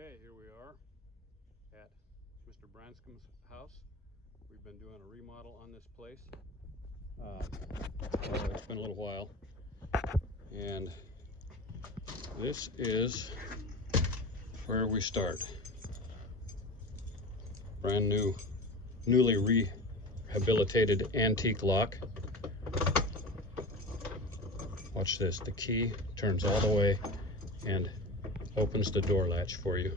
Okay, here we are at Mr. Branscom's house. We've been doing a remodel on this place. It's been a little while. And this is where we start. Brand new, newly rehabilitated antique lock. Watch this, the key turns all the way and opens the door latch for you.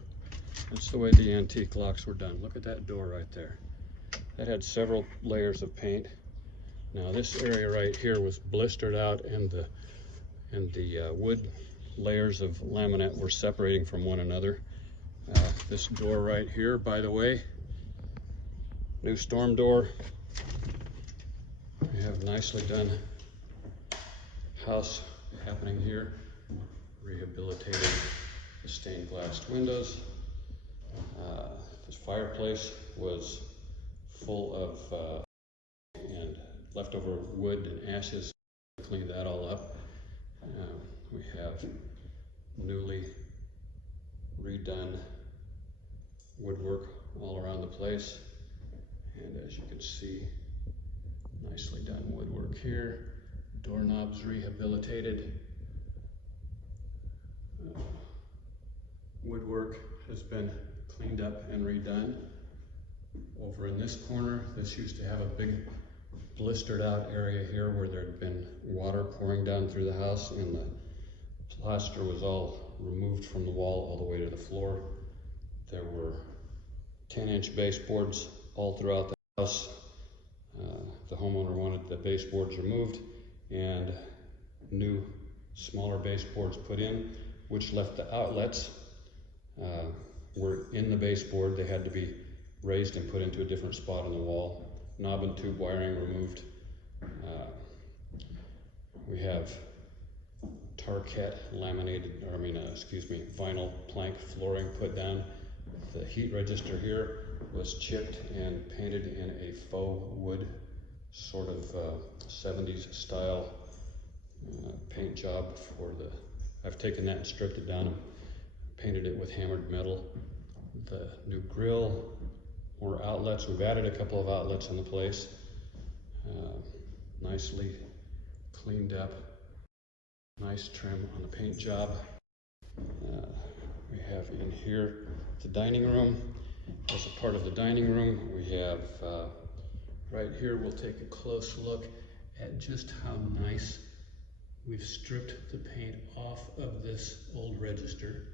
That's the way the antique locks were done. Look at that door right there. That had several layers of paint. Now this area right here was blistered out, and the wood layers of laminate were separating from one another. This door right here, by the way, new storm door. We have nicely done house happening here. Rehabilitated the stained glass windows. This fireplace was full of and leftover wood and ashes. Cleaned that all up. We have newly redone woodwork all around the place, and as you can see, nicely done woodwork here. Doorknobs rehabilitated. Woodwork has been cleaned up and redone. Over in this corner, this used to have a big blistered out area here where there had been water pouring down through the house, and the plaster was all removed from the wall all the way to the floor. There were 10-inch baseboards all throughout the house. The homeowner wanted the baseboards removed and new smaller baseboards put in, which left the outlets were in the baseboard. They had to be raised and put into a different spot on the wall. Knob and tube wiring removed. We have Tarkett laminated, vinyl plank flooring put down. The heat register here was chipped and painted in a faux wood, sort of 70s style paint job for the, I've taken that and stripped it down and painted it with hammered metal. The new grill, more outlets. We've added a couple of outlets in the place. Nicely cleaned up. Nice trim on the paint job. We have in here the dining room. As a part of the dining room, we have right here, we'll take a close look at just how nice we've stripped the paint off of this old register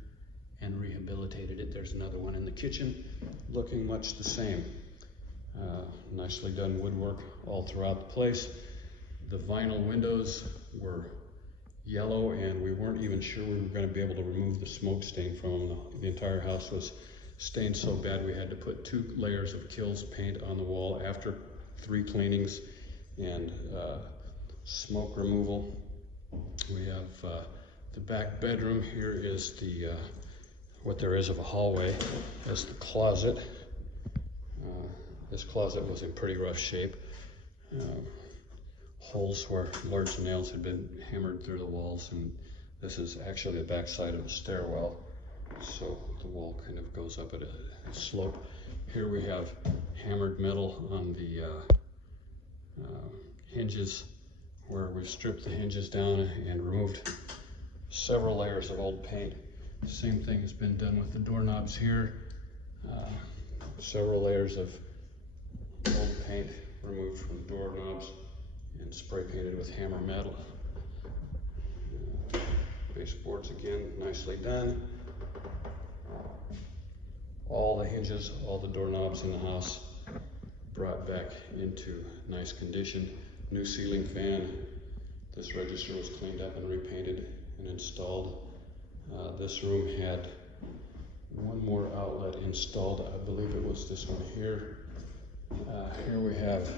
and rehabilitated it. There's another one in the kitchen, looking much the same. Nicely done woodwork all throughout the place. The vinyl windows were yellow, and we weren't even sure we were going to be able to remove the smoke stain from them. The entire house was stained so bad we had to put 2 layers of Kilz paint on the wall after 3 cleanings and smoke removal. We have the back bedroom. Here is the what there is of a hallway as the closet. This closet was in pretty rough shape. Holes where large nails had been hammered through the walls, and this is actually the back side of the stairwell, so the wall kind of goes up at a slope. Here we have hammered metal on the hinges, where we've stripped the hinges down and removed several layers of old paint. The same thing has been done with the doorknobs here. Several layers of old paint removed from doorknobs and spray painted with hammer metal. Baseboards again, nicely done. All the hinges, all the doorknobs in the house brought back into nice condition. New ceiling fan. This register was cleaned up and repainted and installed. This room had one more outlet installed. I believe it was this one here. Here we have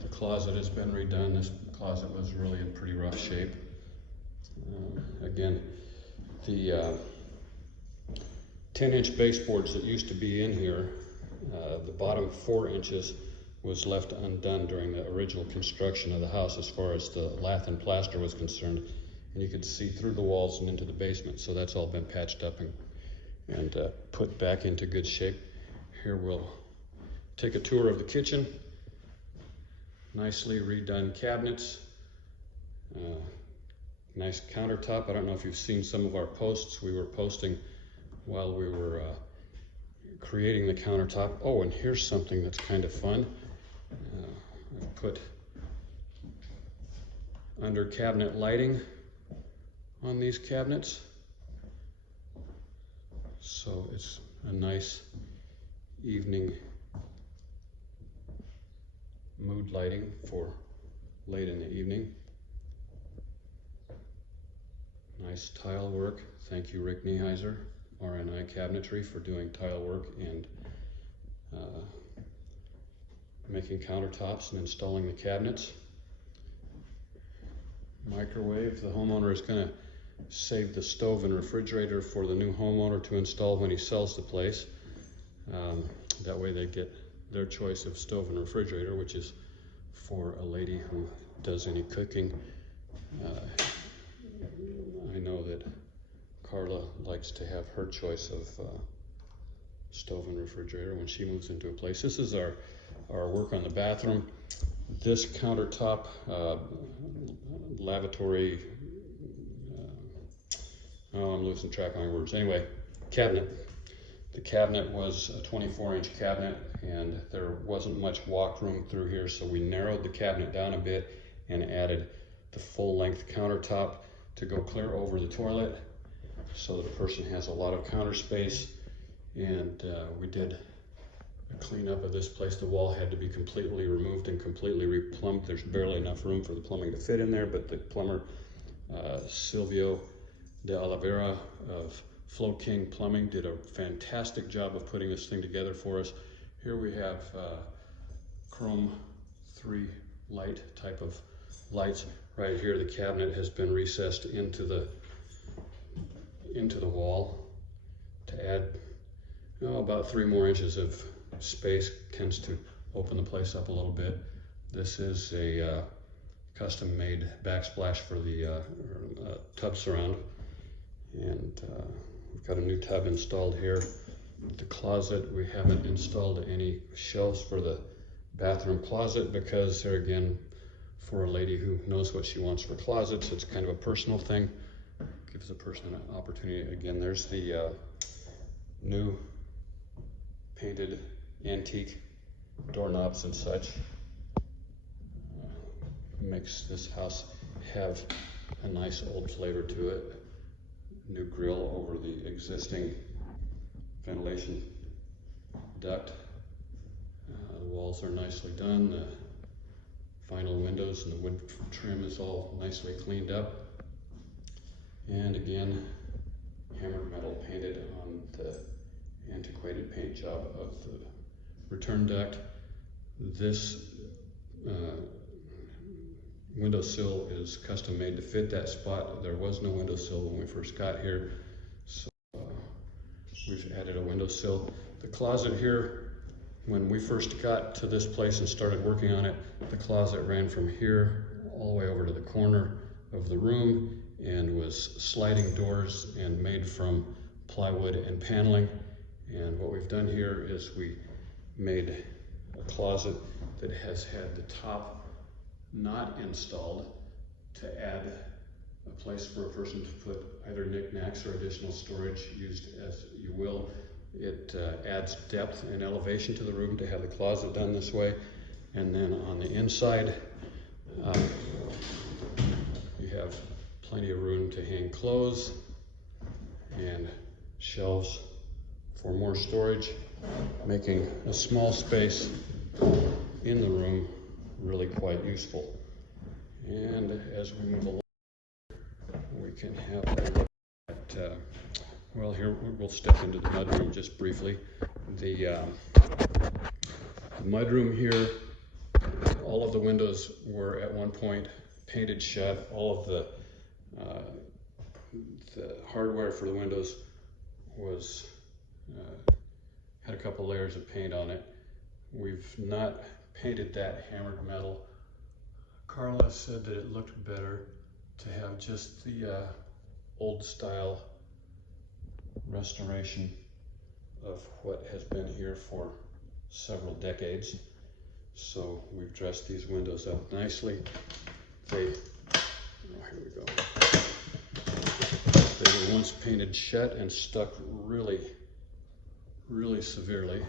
the closet has been redone. This closet was really in pretty rough shape. Again, the 10-inch baseboards that used to be in here, the bottom 4 inches was left undone during the original construction of the house as far as the lath and plaster was concerned. And you could see through the walls and into the basement, so that's all been patched up and and put back into good shape. Here we'll take a tour of the kitchen. Nicely redone cabinets, nice countertop. I don't know if you've seen some of our posts we were posting while we were creating the countertop. Oh, and here's something that's kind of fun. I've put under cabinet lighting on these cabinets, so it's a nice evening mood lighting for late in the evening. Nice tile work. Thank you, Rick Nieheiser, RNI Cabinetry, for doing tile work and making countertops and installing the cabinets. Microwave. The homeowner is going to save the stove and refrigerator for the new homeowner to install when he sells the place. That way they get their choice of stove and refrigerator, which is for a lady who does any cooking. I know that Carla likes to have her choice of stove and refrigerator when she moves into a place. This is our work on the bathroom. This countertop, lavatory, oh, I'm losing track of my words. Anyway, cabinet. The cabinet was a 24-inch cabinet, and there wasn't much walk room through here, so we narrowed the cabinet down a bit and added the full-length countertop to go clear over the toilet, so that a person has a lot of counter space. And we did a cleanup of this place. The wall had to be completely removed and completely replumbed. There's barely enough room for the plumbing to fit in there, but the plumber, Silvio de Oliveira of Flow King Plumbing, did a fantastic job of putting this thing together for us. Here we have chrome 3 light type of lights. Right here, the cabinet has been recessed into the wall to add about 3 more inches of space. Tends to open the place up a little bit. This is a custom-made backsplash for the tub surround, and we've got a new tub installed here. The closet, we haven't installed any shelves for the bathroom closet because they're, again, for a lady who knows what she wants for closets. It's kind of a personal thing. Gives a person an opportunity. Again, there's the new painted antique doorknobs and such. Makes this house have a nice old flavor to it. New grill over the existing ventilation duct. The walls are nicely done. The vinyl windows and the wood trim is all nicely cleaned up. And again, hammered metal painted on the antiquated paint job of the return duct. This windowsill is custom made to fit that spot. There was no windowsill when we first got here, so we've added a windowsill. The closet here, when we first got to this place and started working on it, the closet ran from here all the way over to the corner of the room and was sliding doors and made from plywood and paneling. And what we've done here is we made a closet that has had the top not installed to add a place for a person to put either knickknacks or additional storage, used as you will. It adds depth and elevation to the room to have the closet done this way. And then on the inside, you have plenty of room to hang clothes and shelves for more storage, making a small space in the room really quite useful. And as we move along, we can have a look at, well, here we'll step into the mudroom just briefly. The mudroom here, all of the windows were at one point painted shut. All of the hardware for the windows was had a couple layers of paint on it. We've not painted that hammered metal. Carla said that it looked better to have just the old style restoration of what has been here for several decades. So we've dressed these windows up nicely. Here we go. They were once painted shut and stuck really severely.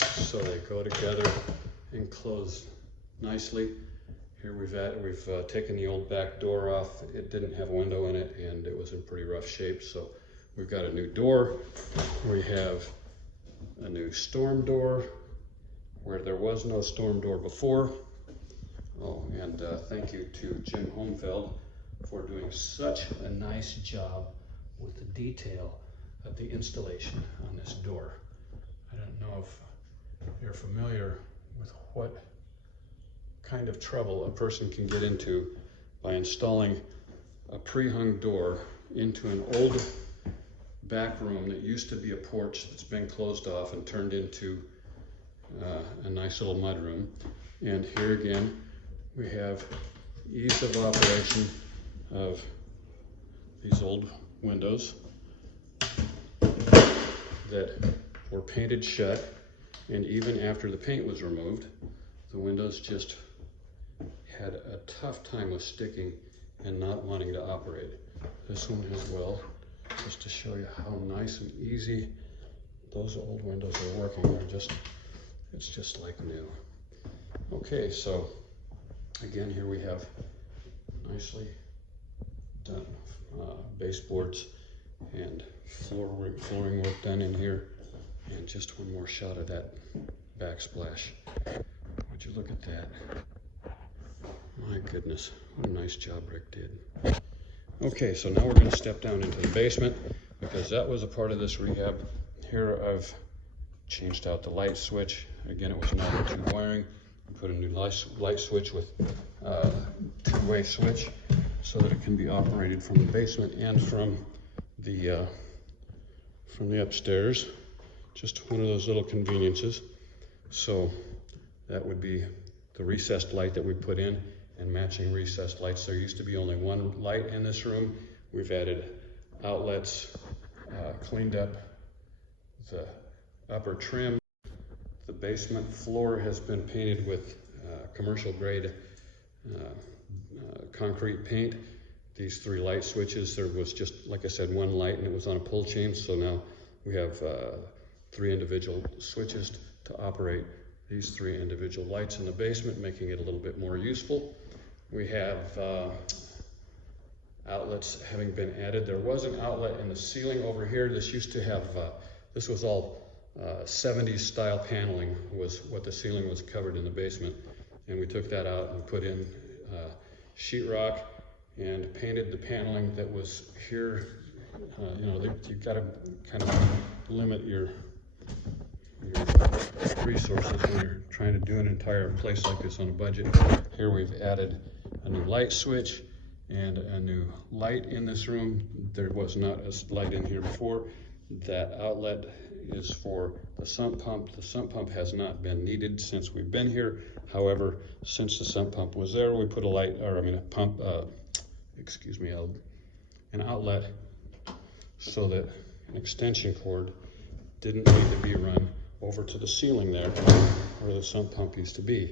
So they go together and close nicely. Here we've taken the old back door off. It didn't have a window in it and it was in pretty rough shape. So we've got a new door. We have a new storm door where there was no storm door before. Oh, and thank you to Jim Homefeld for doing such a nice job with the detail of the installation on this door. I don't know if you're familiar with what kind of trouble a person can get into by installing a pre-hung door into an old back room that used to be a porch that's been closed off and turned into a nice little mud room. And here again, we have ease of operation of these old windows that were painted shut, and even after the paint was removed, the windows just had a tough time with sticking and not wanting to operate. This one as well, just to show you how nice and easy those old windows are working. It's just like new. Okay, so again, here we have nicely done baseboards and flooring work done in here. And just one more shot of that backsplash. Would you look at that? My goodness, what a nice job Rick did. Okay, so now we're going to step down into the basement because that was a part of this rehab. Here I've changed out the light switch. Again, it was not two wiring. We put a new light switch with two-way switch so that it can be operated from the basement and from the upstairs. Just one of those little conveniences. So that would be the recessed light that we put in and matching recessed lights. There used to be only one light in this room. We've added outlets, cleaned up the upper trim. The basement floor has been painted with commercial grade concrete paint. These three light switches, there was just, like I said, one light and it was on a pull chain. So now we have three individual switches to operate these three individual lights in the basement, making it a little bit more useful. We have outlets having been added. There was an outlet in the ceiling over here. This used to have, this was all 70s style paneling was what the ceiling was covered in the basement. And we took that out and put in sheetrock and painted the paneling that was here. You know, you've got to kind of limit your resources when you're trying to do an entire place like this on a budget. Here we've added a new light switch and a new light in this room. There was not a light in here before. That outlet is for the sump pump. The sump pump has not been needed since we've been here. However, since the sump pump was there, we put an outlet so that an extension cord didn't need to be run over to the ceiling there where the sump pump used to be.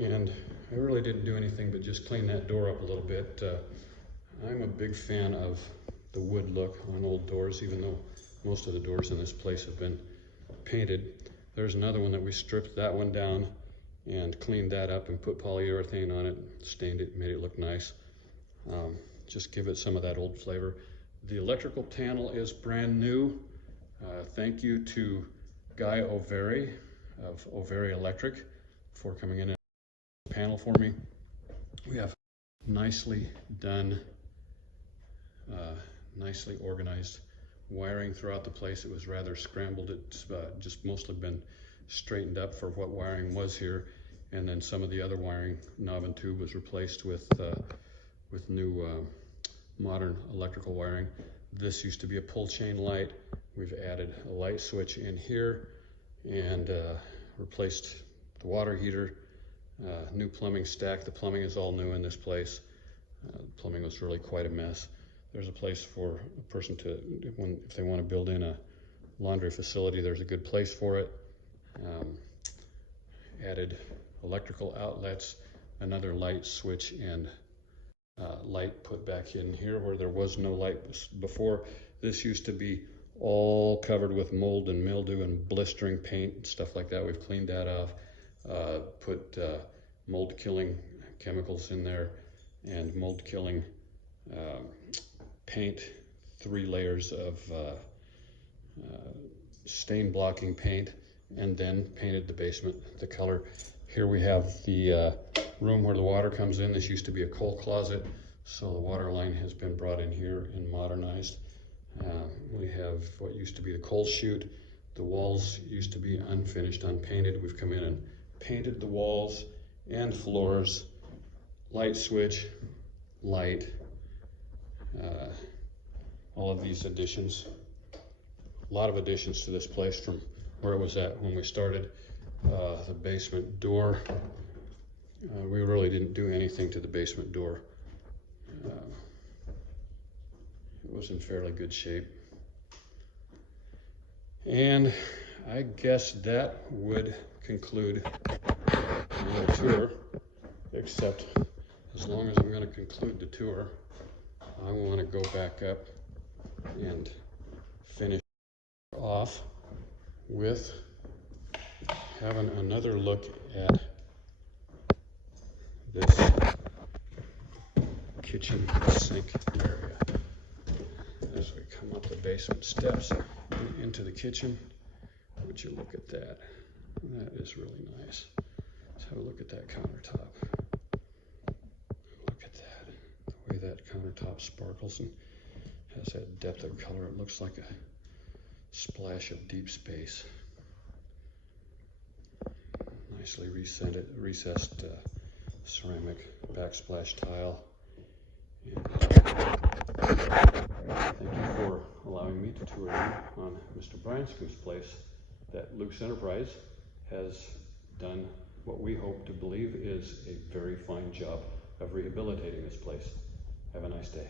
And I really didn't do anything but just clean that door up a little bit. I'm a big fan of the wood look on old doors, even though most of the doors in this place have been painted. There's another one that we stripped that one down and cleaned that up and put polyurethane on it, stained it, made it look nice. Just give it some of that old flavor. The electrical panel is brand new. Thank you to Guy O'Very of O'Very Electric for coming in and panel for me. We have nicely done, nicely organized wiring throughout the place. It was rather scrambled. It's just mostly been straightened up for what wiring was here, and then some of the other wiring, knob and tube, was replaced with new modern electrical wiring. This used to be a pull chain light. We've added a light switch in here and replaced the water heater. New plumbing stack. The plumbing is all new in this place. The plumbing was really quite a mess. there's a place for a person to, if they want to build in a laundry facility, there's a good place for it. Added electrical outlets, another light switch and light put back in here where there was no light before. This used to be all covered with mold and mildew and blistering paint and stuff like that. We've cleaned that off, put mold killing chemicals in there and mold killing paint, 3 layers of stain blocking paint, and then painted the basement the color. Here we have the room where the water comes in. This used to be a coal closet, so the water line has been brought in here and modernized. We have what used to be the coal chute. The walls used to be unfinished, unpainted. We've come in and painted the walls and floors, light switch, light, all of these additions. A lot of additions to this place from where it was at when we started. The basement door, we really didn't do anything to the basement door. It was in fairly good shape. And I guess that would conclude the tour, except as long as I'm going to conclude the tour, I want to go back up and finish off with having another look at this kitchen sink area. As we come up the basement steps and into the kitchen, would you look at that? That is really nice. Let's have a look at that countertop. Look at that, the way that countertop sparkles and has that depth of color. It looks like a splash of deep space. Nicely recessed ceramic backsplash tile. And thank you for allowing me to tour you on Mr. Brian Scoop's place that Luke's Enterprise has done what we hope to believe is a very fine job of rehabilitating this place. Have a nice day.